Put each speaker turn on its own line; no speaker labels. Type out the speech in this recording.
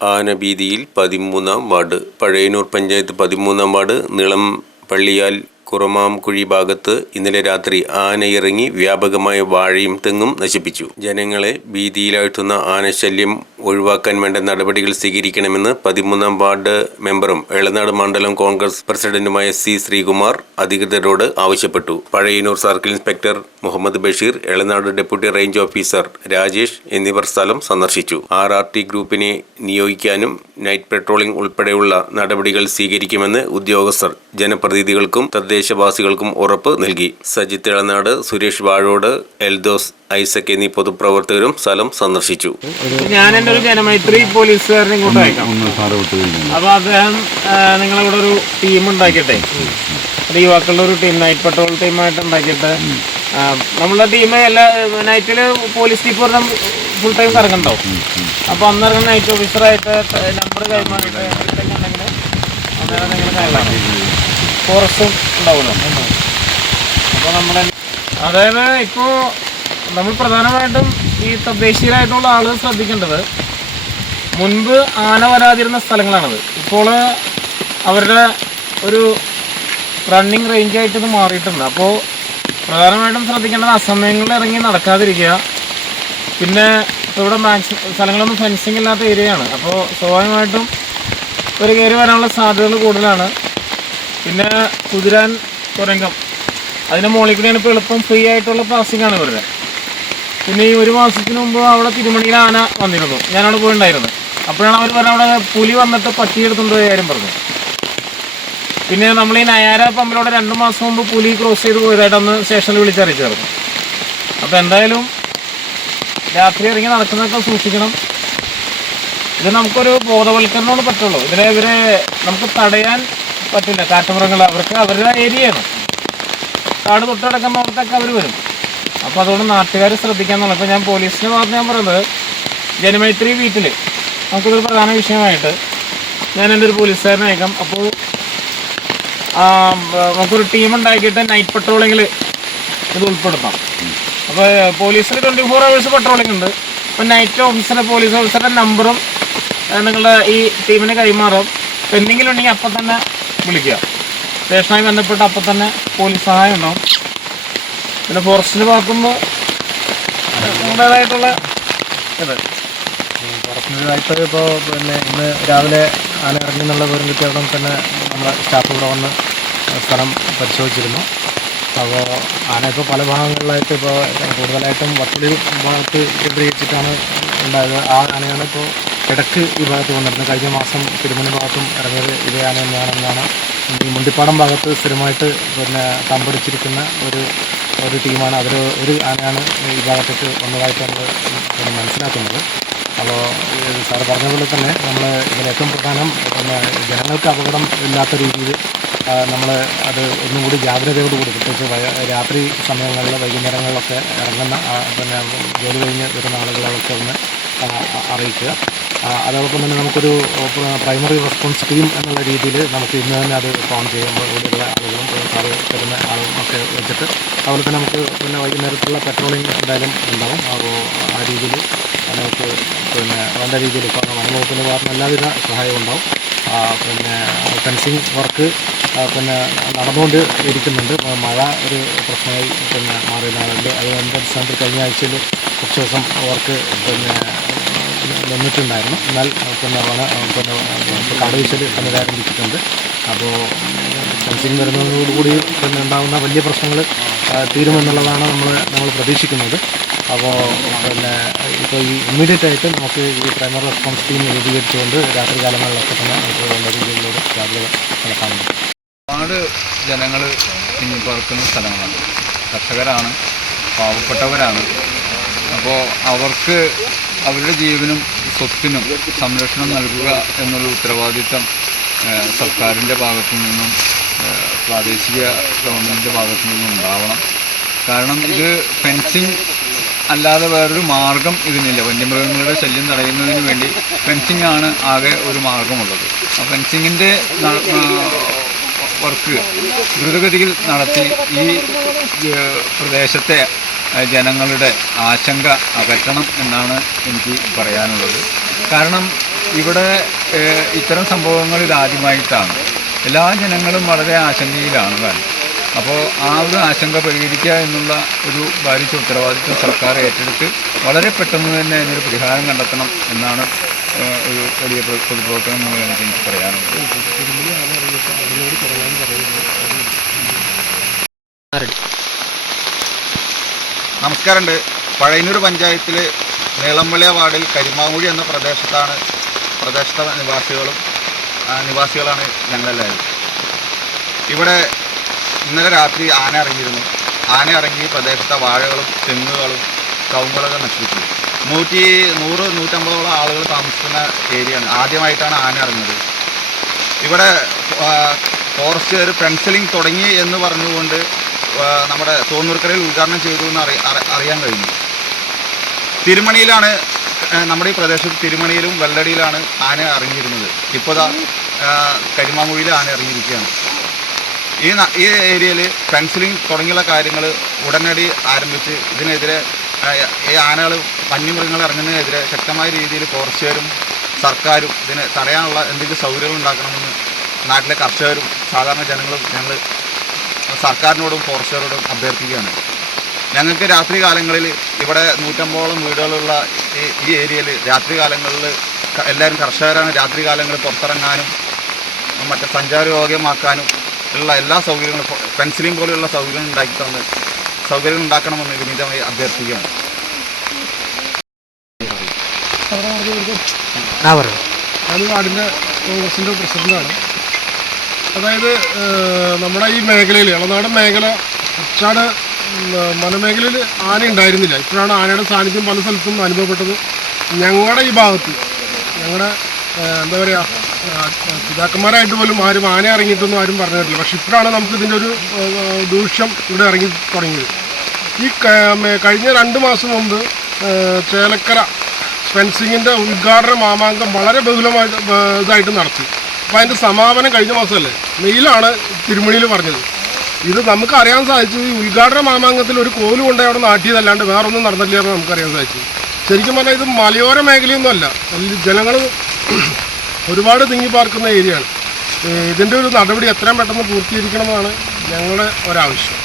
ആനഭീതിയിൽ പതിമൂന്നാം വാർഡ് പഴയനൂർ പഞ്ചായത്ത് പതിമൂന്നാം വാർഡ് നിളം പള്ളിയാൽ കുറമാംകുഴി ഭാഗത്ത് ഇന്നലെ രാത്രി ആനയിറങ്ങി വ്യാപകമായ വാഴയും തെങ്ങും നശിപ്പിച്ചു. ജനങ്ങളെ ഭീതിയിലാഴ്ത്തുന്ന ആനശല്യം ഒഴിവാക്കാൻ വേണ്ട നടപടികൾ സ്വീകരിക്കണമെന്ന് പതിമൂന്നാം വാർഡ് മെമ്പറും എളനാട് മണ്ഡലം കോൺഗ്രസ് പ്രസിഡന്റുമായ സി ശ്രീകുമാർ അധികൃതരോട് ആവശ്യപ്പെട്ടു. Pazhayanur circle inspector Muhammad Basheer Elanad deputy range officer Rajesh എന്നിവർ സ്ഥലം സന്ദർശിച്ചു. ആർ ഗ്രൂപ്പിനെ നിയോഗിക്കാനും നൈറ്റ് പെട്രോളിംഗ് ഉൾപ്പെടെയുള്ള നടപടികൾ സ്വീകരിക്കുമെന്ന് ഉദ്യോഗസ്ഥർ ജനപ്രതിനിധികൾക്കും തദ്ദേശവാസികൾക്കും ഉറപ്പ് നൽകി. സജിത്ത് ഇളനാട് സുരേഷ് വാഴോട് എൽദോസ് ഐസക് എന്നീ പൊതുപ്രവർത്തകരും സ്ഥലം സന്ദർശിച്ചു.
ഞാൻ എന്റെ ഒരു ജനമൈത്രി പോലീസുകാരനെ ഇങ്ങോട്ട് അയക്കാം
ഒന്ന് സാറ് വിട്ട് കഴിഞ്ഞു
അപ്പൊ അദ്ദേഹം നിങ്ങളിവിടെ ഒരു ടീം ഉണ്ടാക്കിയിട്ടെ യുവാക്കളുടെ ഒരു ടീം നൈറ്റ് പെട്രോൾ ടീമായിട്ട് ഉണ്ടാക്കിയിട്ട് നമ്മളെ ടീം എല്ലാ നൈറ്റിൽ പോലീസ് പറഞ്ഞ ഫുൾ ടൈം ഇറങ്ങണ്ടോ അപ്പൊ അന്ന് ഇറങ്ങുന്ന നൈറ്റ് ഓഫീസറായിട്ട് നമ്പർ കൈമാറിയിട്ട് എന്തെങ്കിലും ഉണ്ടെങ്കിൽ അന്നേരം നിങ്ങൾ കൈമാറും. ഫോറസ്റ്റും ഉണ്ടാവുമല്ലോ. അപ്പോൾ നമ്മുടെ അതായത് ഇപ്പോ നമ്മൾ പ്രധാനമായിട്ടും ഈ തദ്ദേശീയരായിട്ടുള്ള ആളുകൾ ശ്രദ്ധിക്കേണ്ടത് മുൻപ് ആന വരാതിരുന്ന സ്ഥലങ്ങളാണത്. ഇപ്പോൾ അവരുടെ ഒരു റണ്ണിങ് റേഞ്ച് ആയിട്ട് ഇത് മാറിയിട്ടുണ്ട്. അപ്പോൾ പ്രധാനമായിട്ടും ശ്രദ്ധിക്കേണ്ടത് അസമയങ്ങളിൽ ഇറങ്ങി നടക്കാതിരിക്കുക. പിന്നെ ഇവിടെ മാക്സിമം സ്ഥലങ്ങളൊന്നും ഫെൻസിങ് ഇല്ലാത്ത ഏരിയയാണ് അപ്പോൾ സ്വാഭാവികമായിട്ടും ഒരു കയറി വരാനുള്ള സാധ്യതകൾ കൂടുതലാണ്. പിന്നെ കുതിരാൻ തുരങ്കം. അതിന്റെ മുകളിൽ കൂടിയാണ് ഇപ്പോൾ എളുപ്പം ഫ്രീ ആയിട്ടുള്ള പാസിംഗ് ആണ് ഇവരുടെ. പിന്നെ ഈ ഒരു മാസത്തിന് മുമ്പ് അവിടെ തിരുമണിയിൽ ആന വന്നിരുന്നു. ഞാനവിടെ പോയിണ്ടായിരുന്നു. അപ്പോഴാണ് അവർ പറഞ്ഞ അവിടെ പുലി വന്നിട്ട് പോയ കാര്യം പറഞ്ഞു. പിന്നെ നമ്മൾ ഈ നയാര പമ്പിലൂടെ രണ്ട് മാസം മുമ്പ് പുലി ക്രോസ് ചെയ്ത് പോയതായിട്ട് അന്ന് സ്റ്റേഷനിൽ വിളിച്ചറിയിച്ചായിരുന്നു അപ്പോൾ എന്തായാലും രാത്രി ഇറങ്ങി നടക്കുന്നതൊക്കെ സൂക്ഷിക്കണം. ഇത് നമുക്കൊരു ബോധവൽക്കരണമാണ് പറ്റുള്ളൂ. ഇതിനെ ഇവരെ നമുക്ക് തടയാൻ പറ്റില്ല. കാട്ടുമൃഗങ്ങൾ അവർക്ക് അവരുടെ ഏരിയയാണ്. കാട് തൊട്ടടക്കുന്നവർക്കൊക്കെ അവർ വരും. അപ്പോൾ അതുകൊണ്ട് നാട്ടുകാർ ശ്രദ്ധിക്കാന്നുള്ളത് ഇപ്പോൾ ഞാൻ പോലീസിന് ഭാഗത്ത് ഞാൻ പറയുന്നത് ജനമൈത്രി വീട്ടിൽ നമുക്കിതൊരു പ്രധാന വിഷയമായിട്ട് ഞാൻ എന്റെ ഒരു പോലീസുകാരനെ അയക്കാം. അപ്പോൾ നമുക്കൊരു ടീം ഉണ്ടാക്കിയിട്ട് നൈറ്റ് പെട്രോളിങ്ങിൽ ഇത് ഉൾപ്പെടുത്താം. അപ്പോൾ പോലീസിന് ട്വന്റി ഫോർ അവേഴ്സ് പെട്രോളിംഗ് ഉണ്ട്. അപ്പോൾ നൈറ്റ് ഓഫീസറെ പോലീസ് ഓഫീസറുടെ നമ്പറും നിങ്ങളുടെ ഈ ടീമിന് കൈമാറും. എന്തെങ്കിലും ഉണ്ടെങ്കിൽ അപ്പം തന്നെ വിളിക്കുക. സ്റ്റേഷനുമായി ബന്ധപ്പെട്ട് അപ്പം തന്നെ പോലീസ് സഹായം ഉണ്ടാവും. പിന്നെ ഫോറസ്റ്റിൽ ഭാഗത്തുനിന്ന് നമ്മുടേതായിട്ടുള്ള ഇത്.
പുറത്തുനിന്നായിട്ട് ഇപ്പോൾ പിന്നെ ഇന്ന് രാവിലെ ആന ഇറങ്ങി എന്നുള്ള വിവരം കിട്ടിയ ഉടൻ തന്നെ നമ്മൾ സ്റ്റാഫ് ഇവിടെ വന്ന് സ്ഥലം പരിശോധിച്ചിരുന്നു. അപ്പോൾ ആന ഇപ്പോൾ പല ഭാഗങ്ങളിലായിട്ട് ഇപ്പോൾ കൂടുതലായിട്ടും വട്ടൂരി ഭാഗത്ത് കേന്ദ്രീകരിച്ചിട്ടാണ് ഉണ്ടായത്. ആ ആനയാണ് ഇപ്പോൾ കിടക്ക് ഈ ഭാഗത്ത് വന്നിരുന്നത്. കഴിഞ്ഞ മാസം തിരുമണി ഭാഗത്തും ഇറങ്ങിയത് ഇതേ ആന തന്നെയാണെന്നാണ് ഈ മുണ്ടിപ്പാടം ഭാഗത്ത് സ്ഥിരമായിട്ട് പിന്നെ തമ്പടിച്ചിരിക്കുന്ന ഒരു ഒരു ടീമാണ്. അതിൽ ഒരു ആനയാണ് ഈ ഭാഗത്തേക്ക് വന്നതായിട്ട് നമ്മൾ മനസ്സിലാക്കുന്നത്. അപ്പോൾ സാറ് പറഞ്ഞ പോലെ തന്നെ നമ്മൾ ഇതിൽ ഏറ്റവും പ്രധാനം പിന്നെ ജനങ്ങൾക്ക് അപകടം ഇല്ലാത്ത രീതിയിൽ നമ്മൾ അത് ഒന്നും കൂടി ജാഗ്രതയോടുകൂടി പ്രത്യേകിച്ച് രാത്രി സമയങ്ങളിൽ വൈകുന്നേരങ്ങളിലൊക്കെ ഇറങ്ങുന്ന പിന്നെ ജോലി കഴിഞ്ഞ് വരുന്ന ആളുകളൊക്കെ ഒന്ന് അറിയിക്കുക. അതോടൊപ്പം തന്നെ നമുക്കൊരു പ്രൈമറി റെസ്പോൺസ് ടീം എന്നുള്ള രീതിയിൽ നമുക്ക് ഇന്ന് തന്നെ അത് ചെയ്യുമ്പോൾ ഇവിടെയുള്ള ആളുകളും സാറ് തരുന്ന ആളും ഒക്കെ വെച്ചിട്ട് അതുപോലെ തന്നെ നമുക്ക് പിന്നെ വൈകുന്നേരത്തുള്ള പെട്രോളിങ് എന്തായാലും ഉണ്ടാവും. അപ്പോൾ ആ രീതിയിൽ നമുക്ക് പിന്നെ വേണ്ട രീതിയിൽ ഇപ്പോൾ വനംവകുപ്പിന്റെ ഭാഗത്ത് എല്ലാവിധ സഹായവും ഉണ്ടാവും. പിന്നെ ഫെൻസിങ് വർക്ക് പിന്നെ നടന്നുകൊണ്ട് ഇരിക്കുന്നുണ്ട് മഴ ഒരു പ്രശ്നമായി പിന്നെ മാറിയതാണ് അതിന്റെ അടിസ്ഥാനത്തിൽ കഴിഞ്ഞ ആഴ്ചയിൽ കുറച്ച് ദിവസം വർക്ക് പിന്നെ നിന്നിട്ടുണ്ടായിരുന്നു എന്നാൽ പിന്നെ വന പിന്നെ കടവീശൽ വീശൽ പുനരാരംഭിച്ചിട്ടുണ്ട് അപ്പോൾ ഫെൻസിങ് വരുന്നതോടുകൂടി പിന്നെ ഉണ്ടാകുന്ന വലിയ പ്രശ്നങ്ങൾ തീരുമെന്നുള്ളതാണ് നമ്മൾ നമ്മൾ പ്രതീക്ഷിക്കുന്നത്. അപ്പോൾ പിന്നെ ഇപ്പോൾ ഈ ഇമ്മീഡിയറ്റ് ആയിട്ട് നമുക്ക് ഈ പ്രൈമറി റെസ്പോൺസ് ടീം രൂപീകരിച്ചുകൊണ്ട് രാത്രി കാലങ്ങളിലൊക്കെ തന്നെ നമുക്ക് വേണ്ട രീതിയിലൂടെ ജാഗ്രത നടത്താറുണ്ട്
ഒരുപാട് ജനങ്ങൾ തിങ്ങിപ്പറക്കുന്ന സ്ഥലങ്ങളാണ്. കർഷകരാണ് പാവപ്പെട്ടവരാണ്. അപ്പോൾ അവർക്ക് അവരുടെ ജീവനും സ്വത്തിനും സംരക്ഷണം നൽകുക എന്നുള്ള ഉത്തരവാദിത്തം സർക്കാരിന്റെ ഭാഗത്തു നിന്നും പ്രാദേശിക ഗവൺമെന്റിന്റെ ഭാഗത്തു നിന്നും ഉണ്ടാവണം. കാരണം ഇത് ഫെൻസിങ് അല്ലാതെ വേറൊരു മാർഗം ഇതിനില്ല. വന്യമൃഗങ്ങളുടെ ശല്യം തടയുന്നതിന് വേണ്ടി ഫെൻസിങ് ആണ് ആകെ ഒരു മാർഗമുള്ളത്. ആ ഫെൻസിങ്ങിന്റെ വർക്ക് ദ്രുതഗതിയിൽ നടത്തി ഈ പ്രദേശത്തെ ജനങ്ങളുടെ ആശങ്ക അകറ്റണം എന്നാണ് എനിക്ക് പറയാനുള്ളത്. കാരണം ഇവിടെ ഇത്തരം സംഭവങ്ങൾ ഇതാദ്യമായിട്ടാണ് എല്ലാ ജനങ്ങളും വളരെ ആശങ്കയിലാണ് കാരണം അപ്പോൾ ആ ഒരു ആശങ്ക പരിഹരിക്കുക എന്നുള്ള ഒരു ഭാരിച്ച ഉത്തരവാദിത്വം സർക്കാർ ഏറ്റെടുത്ത് വളരെ പെട്ടെന്ന് തന്നെ അതിനൊരു പരിഹാരം കണ്ടെത്തണം എന്നാണ് ഒരു വലിയ പൊതുപ്രവർത്തനം മൂലം എനിക്ക് പറയാനുള്ളത്.
നമസ്കാരമുണ്ട്. പഴയന്നൂർ പഞ്ചായത്തിൽ നീളംവിളിയ വാർഡിൽ കരിമാമൂഴി എന്ന പ്രദേശത്താണ് പ്രദേശത്തെ നിവാസികളും നിവാസികളാണ് ഞങ്ങളെല്ലാവരും. ഇവിടെ ഇന്നലെ രാത്രി ആന ഇറങ്ങിയിരുന്നു. ആന ഇറങ്ങി പ്രദേശത്തെ വാഴകളും തെങ്ങുകളും കവുങ്ങളൊക്കെ നശിപ്പിച്ചു. നൂറ്റി നൂറ് നൂറ്റമ്പതോളം ആളുകൾ താമസിക്കുന്ന ഏരിയയാണ്. ആദ്യമായിട്ടാണ് ആന ഇറങ്ങുന്നത്. ഇവിടെ ഫോറസ്റ്റ് ഫോറസ്റ്റുകാർ പെൻസിലിംഗ് തുടങ്ങി എന്ന് പറഞ്ഞുകൊണ്ട് നമ്മുടെ തോന്നൂർക്കരയിൽ ഉദ്ഘാടനം ചെയ്തു എന്ന് അറി അറി- അറിയാൻ കഴിഞ്ഞു. തിരുമണിയിലാണ് നമ്മുടെ ഈ പ്രദേശത്ത് തിരുമണിയിലും വെള്ളടിയിലാണ് ആന ഇറങ്ങിയിരുന്നത് ഇപ്പോൾ ദാ കരിമാമൂഴിയിൽ ആന ഇറങ്ങിയിരിക്കുകയാണ്. ഈ ഈ ഏരിയയിൽ പെൻസിലിംഗ് തുടങ്ങിയുള്ള കാര്യങ്ങൾ ഉടനടി ആരംഭിച്ച് ഇതിനെതിരെ ഈ ആനകൾ വന്യമൃഗങ്ങൾ ഇറങ്ങുന്നതിനെതിരെ ശക്തമായ രീതിയിൽ ഫോറസ്റ്റുകാരും സർക്കാരും ഇതിനെ തടയാനുള്ള എന്തെങ്കിലും സൗകര്യങ്ങൾ ഉണ്ടാക്കണമെന്ന് നാട്ടിലെ കർഷകരും സാധാരണ ജനങ്ങളും ഞങ്ങൾ സർക്കാരിനോടും ഫോറസ്റ്റുകാരോടും അഭ്യർത്ഥിക്കുകയാണ്. ഞങ്ങൾക്ക് രാത്രി കാലങ്ങളിൽ ഇവിടെ നൂറ്റമ്പോളം വീടുകളുള്ള ഈ ഏരിയയിൽ രാത്രി കാലങ്ങളിൽ എല്ലാവരും കർഷകരാണ്. രാത്രി കാലങ്ങളിൽ പുറത്തിറങ്ങാനും മറ്റേ സഞ്ചാരയോഗ്യമാക്കാനും ഉള്ള എല്ലാ സൗകര്യങ്ങളും പെൻസിലിംഗ് പോലെയുള്ള സൗകര്യങ്ങൾ ഉണ്ടാക്കി തന്ന് സൗകര്യങ്ങൾ ഉണ്ടാക്കണമെന്ന് വിനീതമായി അഭ്യർത്ഥിക്കുകയാണ്.
ഞാൻ കോൺഗ്രസിന്റെ പ്രസിഡന്റാണ് അതായത് നമ്മുടെ ഈ മേഖലയിൽ ഇളനാടൻ മേഖല ഉച്ചാട് വനമേഖലയിൽ ആന ഉണ്ടായിരുന്നില്ല. ഇപ്പോഴാണ് ആനയുടെ സാന്നിധ്യം പല സ്ഥലത്തും അനുഭവപ്പെട്ടത്. ഞങ്ങളുടെ ഈ ഭാഗത്ത് ഞങ്ങളുടെ എന്താ പറയുക പിതാക്കന്മാരായിട്ട് പോലും ആരും ആന ഇറങ്ങിയിട്ടൊന്നും ആരും പറഞ്ഞു കേട്ടില്ല പക്ഷെ ഇപ്പോഴാണ് നമുക്ക് ഇതിന്റെ ഒരു ദൂഷ്യം ഇവിടെ ഇറങ്ങി തുടങ്ങിയത്. ഈ കഴിഞ്ഞ രണ്ട് മാസം മുമ്പ് ചേലക്കര ഫെൻസിങ്ങിന്റെ ഉദ്ഘാടന മാമാങ്കം വളരെ ബഹുലമായിട്ട് ഇതായിട്ട് നടത്തി. അപ്പോൾ അതിന്റെ സമാപനം കഴിഞ്ഞ മാസമല്ലേ? മെയിലാണ് തിരുമണിയിൽ പറഞ്ഞത്. ഇത് നമുക്ക് അറിയാൻ സാധിച്ചു ഈ ഉദ്ഘാടന മാമാങ്കത്തിൽ ഒരു കോൽ കൊണ്ടേ അവിടെ നാട്ടിയതല്ലാണ്ട് വേറൊന്നും നടന്നില്ല എന്ന് നമുക്കറിയാൻ സാധിച്ചു ശരിക്കും പറഞ്ഞാൽ ഇത് മലയോര മേഖലയൊന്നുമല്ല. ജനങ്ങൾ ഒരുപാട് തിങ്ങി പാർക്കുന്ന ഏരിയയാണ്. ഇതിന്റെ ഒരു നടപടി എത്രയും പെട്ടെന്ന് പൂർത്തീകരിക്കണമെന്നാണ് ഞങ്ങളുടെ ഒരാവശ്യം.